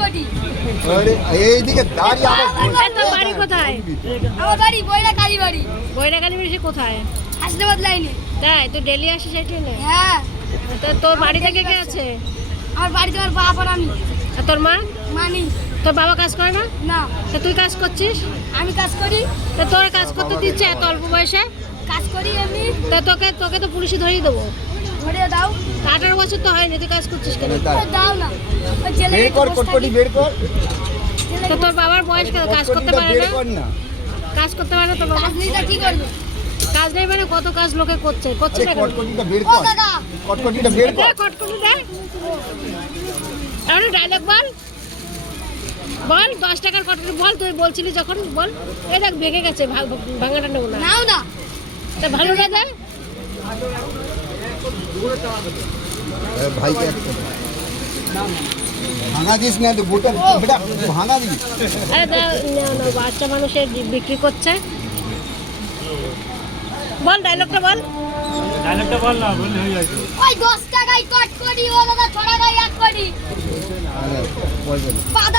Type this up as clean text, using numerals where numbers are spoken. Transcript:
কোটি। এইদিকে দাঁড়িয়ে আবার তোর বাড়ি কোথায়? আমার বাড়ি বইরা কালীবাড়ি, বৈরা কালীবাড়ি সে কোথায়? হাসনাবাদ লাইনে। তাই তুই ডেলি আসিস এই ট্রেনে? হ্যাঁ, তা তোর বাড়ি থেকে কে আছে? আমার বাড়িতে আমার বাপ আর আমি আর তোর মা? মানি তোর বাবা কাজ করে না? না, তা তুই কাজ করছিস? আমি কাজ করি, তা তোর কাজ করতে দিচ্ছে এত অল্প বয়সে? কাজ করি এমনি। তা তোকে তো পুলিশে ধরিয়ে দেবো। ধরিয়ে দাও, 18 বছর তো হয়নি, তুই কাজ করছিস কেন? দাও না, ওই জেলে বের কর, কটকটি বের কর। তো তোর বাবার বয়স কেন? কাজ করতে কটকটিটা পারে বের না? কর না। কাজ করতে পারে না তোর বাবা? কাজ নেই তা কি করবে? কাজ নেই মানে কত কাজ লোকে করছে আরে না কেন? কটকটিটা বের ও কর, কাকা, কটকটিটা বের কর। কটকটি দে। তাহলে ডায়লগ বল, বল 10 টাকার কটকটি বল, তুই বলছিলি যখন, বল। এই দেখ ভেঙে গেছে, ভাঙাটা নেবো না। নাও না, তা ভালো না দেয়? ভাইকে একটা ভাঙা দিস না, গোটা বেটা ভাঙা দিস। আরে না, বাচ্চা মানুষের বিক্রি করছে। বল ডায়লগটা বল। ডায়লগটা বল না, বললে হয়ে যায় তো। ওই 10 টাকায় কট করি, ও দাদা 6 টাকায় 1 কোটি। আরে বল বল। বাদাম